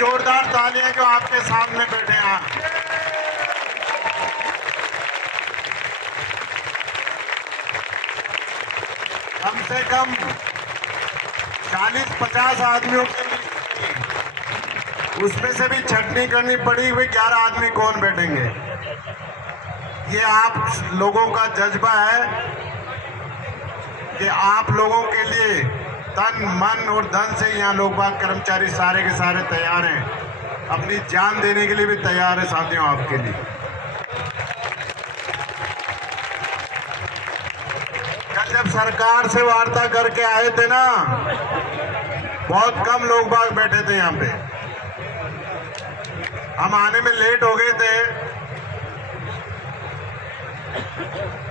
जोरदार तालियां जो आपके सामने बैठे हैं। कम से कम 40-50 आदमियों के लिए उसमें से भी छटनी करनी पड़ी हुई 11 आदमी कौन बैठेंगे। ये आप लोगों का जज्बा है कि आप लोगों के लिए तन मन और धन से यहाँ लोग बाग कर्मचारी सारे के सारे तैयार हैं, अपनी जान देने के लिए भी तैयार है साथियों आपके लिए। कल जब सरकार से वार्ता करके आए थे ना, बहुत कम लोग बाग बैठे थे यहाँ पे, हम आने में लेट हो गए थे।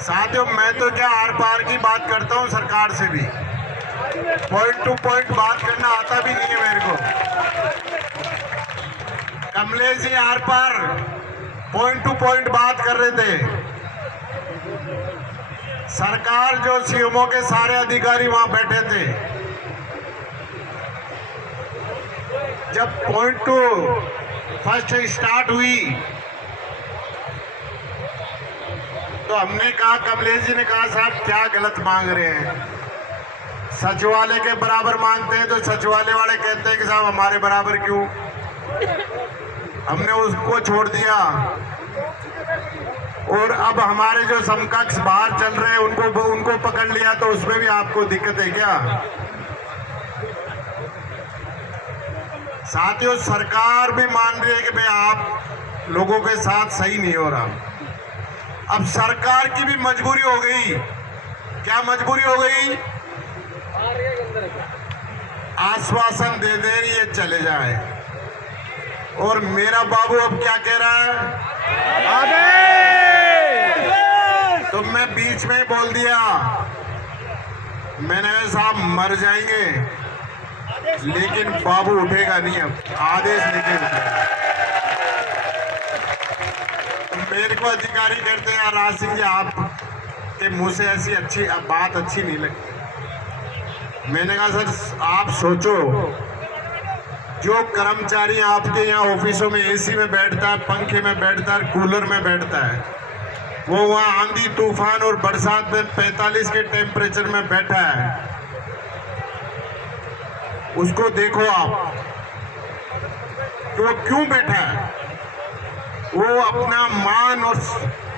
साथियों मैं तो क्या आर पार की बात करता हूँ, सरकार से भी पॉइंट टू पॉइंट बात करना आता भी नहीं है मेरे को। कमलेश जी आर पार पॉइंट टू पॉइंट बात कर रहे थे। सरकार जो सीएमओ के सारे अधिकारी वहां बैठे थे, जब पॉइंट टू फर्स्ट स्टार्ट हुई तो हमने कहा, कमलेश जी ने कहा साहब क्या गलत मांग रहे हैं, सचिवालय के बराबर मांगते हैं तो सचिवालय वाले कहते हैं कि साहब हमारे बराबर क्यों। हमने उसको छोड़ दिया और अब हमारे जो समकक्ष बाहर चल रहे हैं उनको पकड़ लिया, तो उसमें भी आपको दिक्कत है क्या। साथियों सरकार भी मान रही है कि भाई आप लोगों के साथ सही नहीं हो रहा। अब सरकार की भी मजबूरी हो गई। क्या मजबूरी हो गई? आश्वासन दे दे ये चले जाए। और मेरा बाबू अब क्या कह रहा है? तो मैं बीच में बोल दिया, मैंने कहा साहब मर जाएंगे लेकिन बाबू उठेगा नहीं। अब आदेश निकलेगा। मेरे को अधिकारी कहते हैं राज सिंह जी आप के मुंह से ऐसी अच्छी बात अच्छी नहीं लगती। मैंने कहा सर आप सोचो, जो कर्मचारी आपके यहाँ ऑफिसों में एसी में बैठता है, पंखे में बैठता है, कूलर में बैठता है, वो वहाँ आंधी तूफान और बरसात में 45 के टेम्परेचर में बैठा है, उसको देखो आप कि वो क्यों बैठा है। वो अपना मान और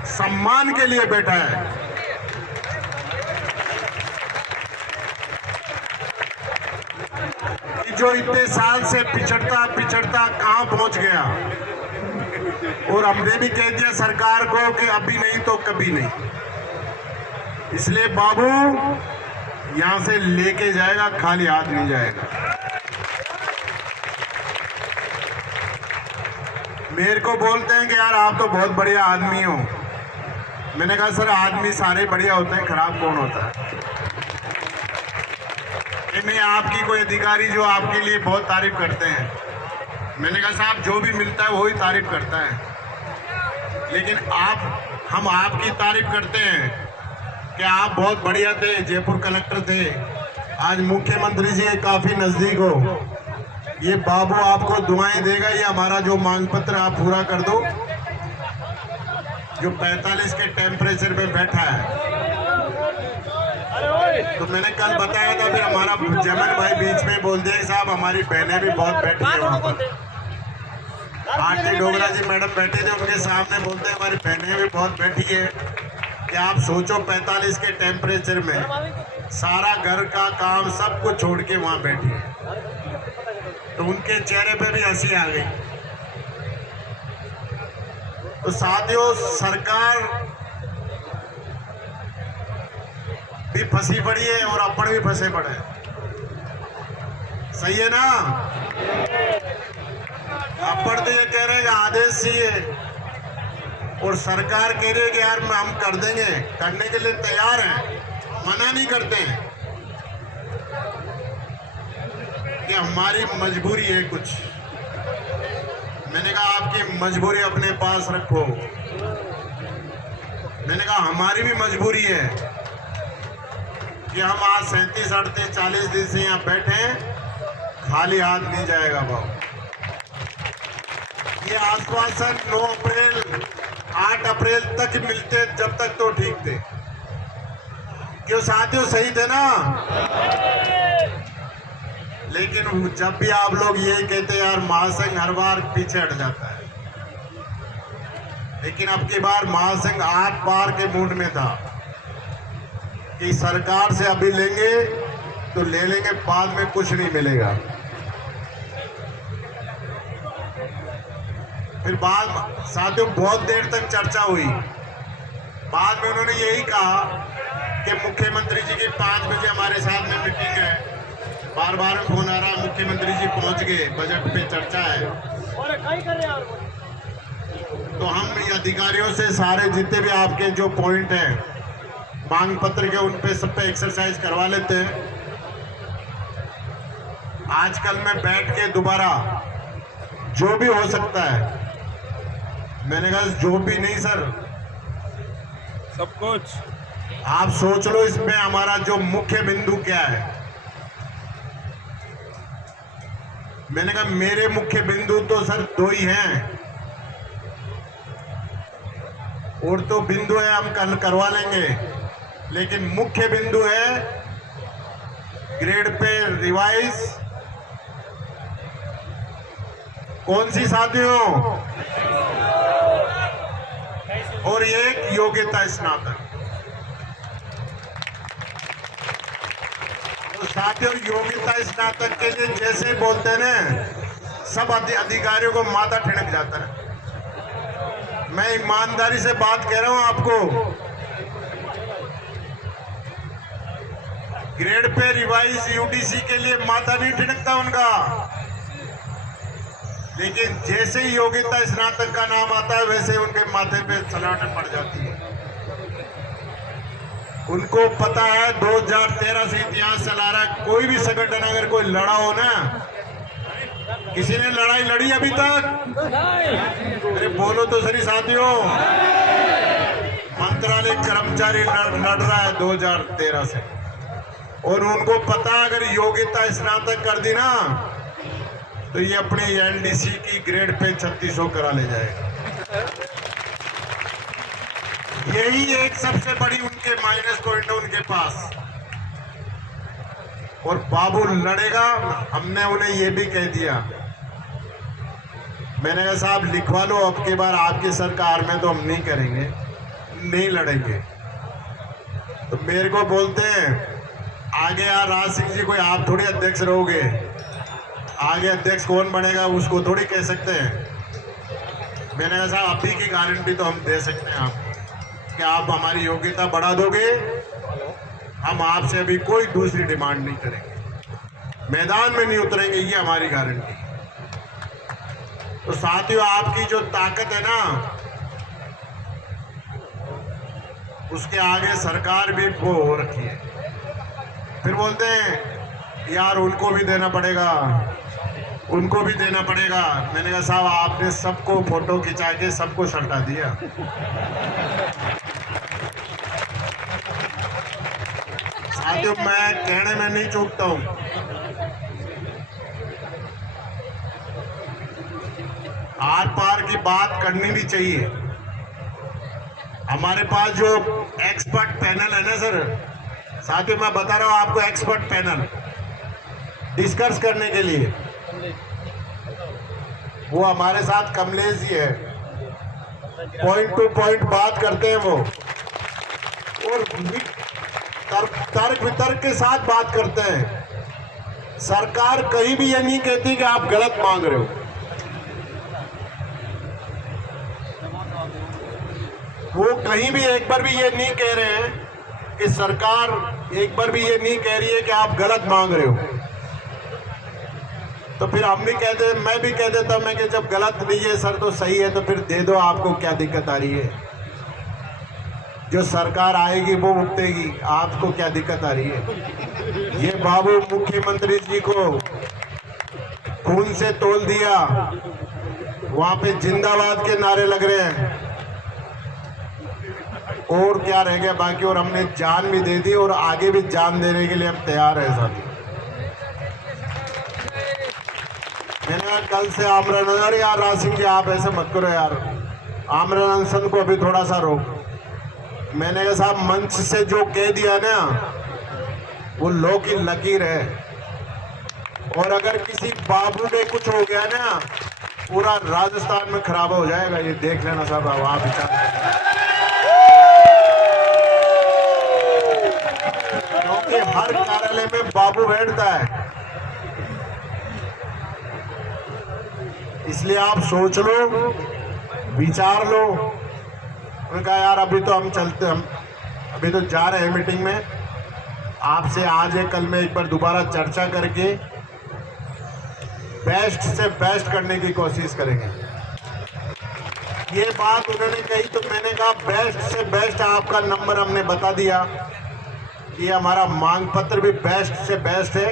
सम्मान के लिए बैठा है। जो इतने साल से पिछड़ता कहां पहुंच गया। और हमने भी कह दिया सरकार को कि अभी नहीं तो कभी नहीं। इसलिए बाबू यहां से लेके जाएगा, खाली हाथ नहीं जाएगा। मेरे को बोलते हैं कि यार आप तो बहुत बढ़िया आदमी हो। मैंने कहा सर आदमी सारे बढ़िया होते हैं, खराब कौन होता है। नहीं आपकी कोई अधिकारी जो आपके लिए बहुत तारीफ करते हैं। मैंने कहा साहब जो भी मिलता है वही तारीफ करता है, लेकिन हम आपकी तारीफ करते हैं कि आप बहुत बढ़िया थे, जयपुर कलेक्टर थे, आज मुख्यमंत्री जी के काफी नजदीक हो। ये बाबू आपको दुआएं देगा, ये हमारा जो मांग पत्र आप पूरा कर दो। जो 45 के टेम्परेचर पे बैठा है, तो मैंने कल बताया था, फिर हमारा जमन भाई बीच में बोल दिया साहब हमारी बहनें भी बहुत बैठी है वहाँ पर। आरती डोगरा जी मैडम बैठे थे, उनके सामने बोलते हैं हमारी बहनें भी बहुत बैठी है। कि आप सोचो 45 के टेम्परेचर में सारा घर का काम सब कुछ छोड़ के वहाँ बैठी है, तो उनके चेहरे पे भी हंसी आ गई। तो साथियों सरकार भी फंसी पड़ी है और अपन भी फंसे पड़े। सही है ना? अपन तो ये कह रहे हैं कि आदेश चाहिए और सरकार कह रही है कि यार हम कर देंगे, करने के लिए तैयार हैं, मना नहीं करते हैं कि हमारी मजबूरी है कुछ। मैंने कहा आपकी मजबूरी अपने पास रखो। मैंने कहा हमारी भी मजबूरी है कि हम आज 37, 38, 40 दिन से यहाँ बैठे हैं, खाली हाथ नहीं जाएगा बाबू। ये आश्वासन 9 अप्रैल 8 अप्रैल तक मिलते, जब तक तो ठीक थे। क्यों साथियों, सही थे ना? लेकिन जब भी आप लोग ये कहते यार महासंघ हर बार पीछे हट जाता है, लेकिन अब की बार महासंघ आर पार के मूड में था कि सरकार से अभी लेंगे तो ले लेंगे, बाद में कुछ नहीं मिलेगा। फिर बाद साथियों बहुत देर तक चर्चा हुई, बाद में उन्होंने यही कहा कि मुख्यमंत्री जी की 5 बजे हमारे साथ में मीटिंग है। बार बार फोन आ रहा, मुख्यमंत्री जी पहुंच गए, बजट पे चर्चा है। तो हम अधिकारियों से सारे जितने भी आपके जो पॉइंट हैं मांग पत्र के, उन पे सब पे एक्सरसाइज करवा लेते हैं। आजकल मैं बैठ के दोबारा जो भी हो सकता है, मैंने कहा जो भी नहीं सर, सब कुछ आप सोच लो इसमें हमारा जो मुख्य बिंदु क्या है। मैंने कहा मेरे मुख्य बिंदु तो सर 2 ही हैं, और तो बिंदु है हम कल करवा लेंगे, लेकिन मुख्य बिंदु है ग्रेड पे रिवाइज। कौन सी साथियों? और एक योग्यता स्नातक। तो साथियों योग्यता स्नातक के लिए जैसे बोलते हैं ना, सब अधिकारियों को माथा ठिनक जाता है। मैं ईमानदारी से बात कह रहा हूं आपको, ग्रेड पे रिवाइज यूडीसी के लिए माथा नहीं ठिनकता उनका, लेकिन जैसे ही योग्यता स्नातक का नाम आता है वैसे उनके माथे पे सलाटें पड़ जाती है। उनको पता है 2013 से इतिहास चला रहा है, कोई भी संगठन अगर कोई लड़ा हो ना, किसी ने लड़ाई लड़ी अभी तक? अरे बोलो तो सही साथियों। मंत्रालय कर्मचारी लड़ रहा है 2013 से, और उनको पता अगर योग्यता स्नातक कर दी ना तो ये अपनी एनडीसी की ग्रेड पे 3600 करा ले जाएगा। यही एक सबसे बड़ी उनके माइनस पॉइंट है उनके पास। और बाबू लड़ेगा, हमने उन्हें ये भी कह दिया। मैंने कहा साहब लिखवा लो, अब की बार आपकी सरकार में तो हम नहीं करेंगे, नहीं लड़ेंगे। तो मेरे को बोलते हैं आगे यार राज सिंह जी, कोई आप थोड़ी अध्यक्ष रहोगे, आगे अध्यक्ष कौन बनेगा उसको थोड़ी कह सकते हैं। मैंने कहा साहब अभी की गारंटी तो हम दे सकते हैं आपको कि आप हमारी योग्यता बढ़ा दोगे, हम आपसे अभी कोई दूसरी डिमांड नहीं करेंगे, मैदान में नहीं उतरेंगे, ये हमारी गारंटी। तो साथियों आपकी जो ताकत है ना, उसके आगे सरकार भी वो हो रखी है। फिर बोलते हैं यार उनको भी देना पड़ेगा, उनको भी देना पड़ेगा। मैंने कहा साहब आपने सबको फोटो खिंचा के सबको सल्टा दिया। साथियों मैं कहने में नहीं चूकता हूं, आर पार की बात करनी भी चाहिए। हमारे पास जो एक्सपर्ट पैनल है ना सर, साथियों मैं बता रहा हूं आपको, एक्सपर्ट पैनल डिस्कस करने के लिए वो हमारे साथ कमलेश जी है, पॉइंट टू पॉइंट बात करते हैं वो, और तर्क वितर्क के साथ बात करते हैं। सरकार कहीं भी ये नहीं कहती कि आप गलत मांग रहे हो। वो कहीं भी एक बार भी ये नहीं कह रहे हैं कि सरकार एक बार भी ये नहीं कह रही है कि आप गलत मांग रहे हो। तो फिर हम भी कहते, मैं भी कह देता मैं कि जब गलत नहीं है सर तो सही है, तो फिर दे दो, आपको क्या दिक्कत आ रही है? जो सरकार आएगी वो भुगतेगी, आपको क्या दिक्कत आ रही है? ये बाबू मुख्यमंत्री जी को खून से तोल दिया, वहां पे जिंदाबाद के नारे लग रहे हैं, और क्या रह गया बाकी? और हमने जान भी दे दी और आगे भी जान देने के लिए हम तैयार हैं साथी। मैंने कहा कल से आमरण, अरे यार राज सिंह जी आप ऐसे मत करो यार, आमरण अनशन को अभी थोड़ा सा रोक। मैंने कहा साहब मंच से जो कह दिया ना वो लो की लकीर है, और अगर किसी बाबू में कुछ हो गया ना पूरा राजस्थान में खराब हो जाएगा, ये देख लेना साहब। अब आप क्योंकि हर कार्यालय में बाबू बैठता है, इसलिए आप सोच लो, विचार लो। उन्होंने कहा यार अभी तो हम चलते, हम अभी तो जा रहे हैं मीटिंग में, आपसे आज है कल में एक बार दोबारा चर्चा करके बेस्ट से बेस्ट करने की कोशिश करेंगे। ये बात उन्होंने कही तो मैंने कहा बेस्ट से बेस्ट आपका नंबर हमने बता दिया कि हमारा मांग पत्र भी बेस्ट से बेस्ट है।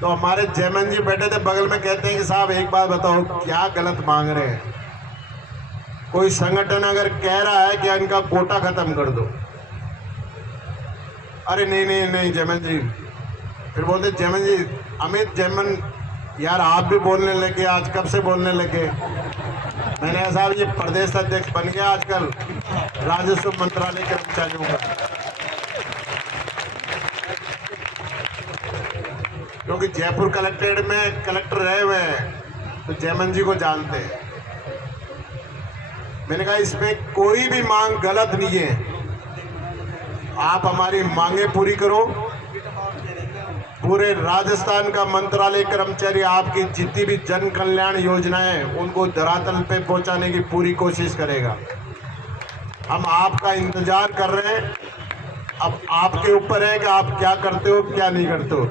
तो हमारे जयमन जी बैठे थे बगल में, कहते हैं कि साहब एक बात बताओ क्या गलत मांग रहे हैं। कोई संगठन अगर कह रहा है कि इनका कोटा खत्म कर दो, अरे नहीं नहीं नहीं जयमन जी, फिर बोलते जयमन जी, अमित जयमन यार आप भी बोलने लगे, आज कब से बोलने लगे। मैंने कहा साहब ये प्रदेश अध्यक्ष बन गया आजकल राजस्व मंत्रालय के कर्मचारियों का, क्योंकि जयपुर कलेक्ट्रेट में कलेक्टर रहे हुए हैं तो जयमन जी को जानते हैं। मैंने कहा इसमें कोई भी मांग गलत नहीं है, आप हमारी मांगे पूरी करो। पूरे राजस्थान का मंत्रालय कर्मचारी आपकी जितनी भी जन कल्याण योजनाएं उनको धरातल पे पहुंचाने की पूरी कोशिश करेगा। हम आपका इंतजार कर रहे हैं, अब आपके ऊपर है कि आप क्या करते हो क्या नहीं करते हो।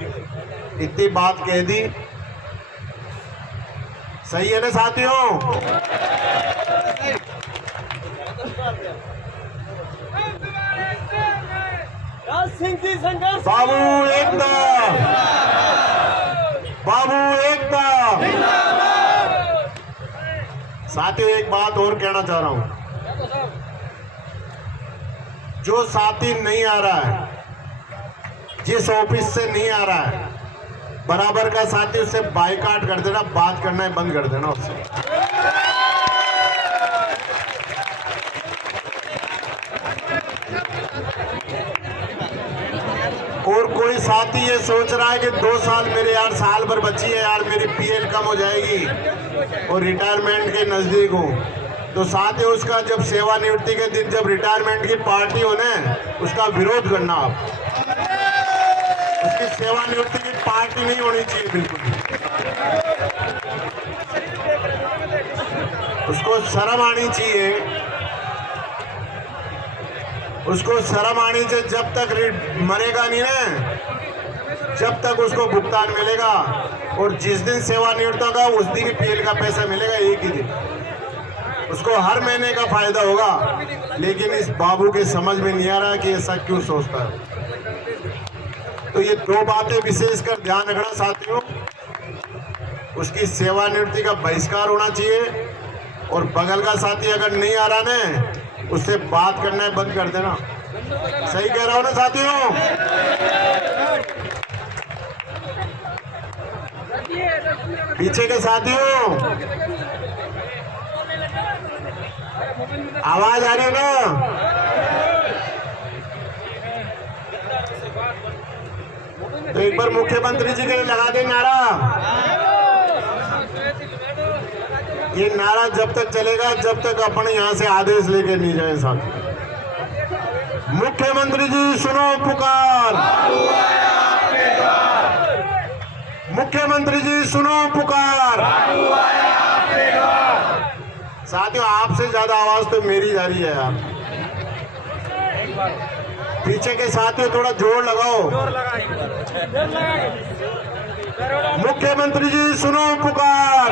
इतनी बात कह दी, सही है ना साथियों। राज सिंह जी संघर्ष, बाबू एकता, बाबू एकता। साथियों एक बात और कहना चाह रहा हूं, जो साथी नहीं आ रहा है, जिस ऑफिस से नहीं आ रहा है, बराबर का साथी उससे बाइकाट कर देना, बात करना है बंद कर देना उससे। और कोई साथी ये सोच रहा है कि 2 साल मेरे यार साल भर बची है यार, मेरी पीएल कम हो जाएगी और रिटायरमेंट के नजदीक हूँ, तो साथ ही उसका जब सेवानिवृत्ति के दिन जब रिटायरमेंट की पार्टी होने उसका विरोध करना। आप उसकी सेवानिवृत्ति की पार्टी नहीं होनी चाहिए बिल्कुल। उसको शर्म आनी चाहिए, उसको शर्म आनी चाहिए। जब तक मरेगा नहीं ना जब तक उसको भुगतान मिलेगा, और जिस दिन सेवानिवृत्त होगा उस दिन ही पीएल का पैसा मिलेगा, एक ही दिन। उसको हर महीने का फायदा होगा, लेकिन इस बाबू के समझ में नहीं आ रहा कि ऐसा क्यों सोचता है। तो ये 2 बातें विशेषकर ध्यान रखना साथियों, उसकी सेवानिवृत्ति का बहिष्कार होना चाहिए, और बगल का साथी अगर नहीं आ रहा ना उससे बात करना है बंद कर देना। सही कह रहा हूं ना साथियों। पीछे के साथियों आवाज आ रही है ना। तो एक बार मुख्यमंत्री जी के लिए लगा दे नारा। ये नारा जब तक चलेगा जब तक अपन यहाँ से आदेश लेके नहीं जाए साथ। मुख्यमंत्री जी सुनो पुकार, मुख्यमंत्री जी सुनो पुकार। साथियों आपसे ज्यादा आवाज तो मेरी जा रही है यार। पीछे के साथियों थोड़ा जोर लगाओ। मुख्यमंत्री जी सुनो पुकार,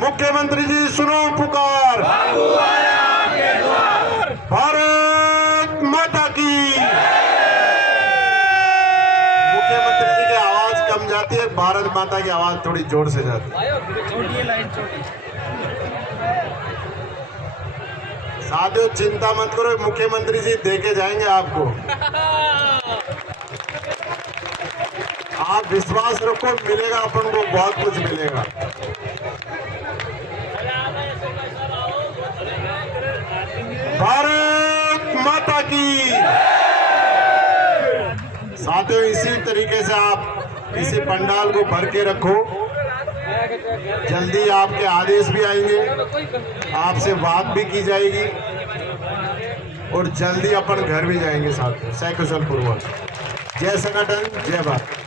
मुख्यमंत्री जी सुनो पुकार। भारत माता की। मुख्यमंत्री जी की आवाज कम जाती है, भारत माता की आवाज थोड़ी जोर से जाती है। साथियों चिंता मत करो, मुख्यमंत्री जी देके जाएंगे आपको। आप विश्वास रखो, मिलेगा अपन को, बहुत कुछ मिलेगा। भारत माता की। साथियों, इसी तरीके से आप इसी पंडाल को भर के रखो। जल्दी आपके आदेश भी आएंगे, आपसे बात भी की जाएगी और जल्दी अपन घर भी जाएंगे साथियों। सकुशल पूर्वक। जय संगठन, जय भारत।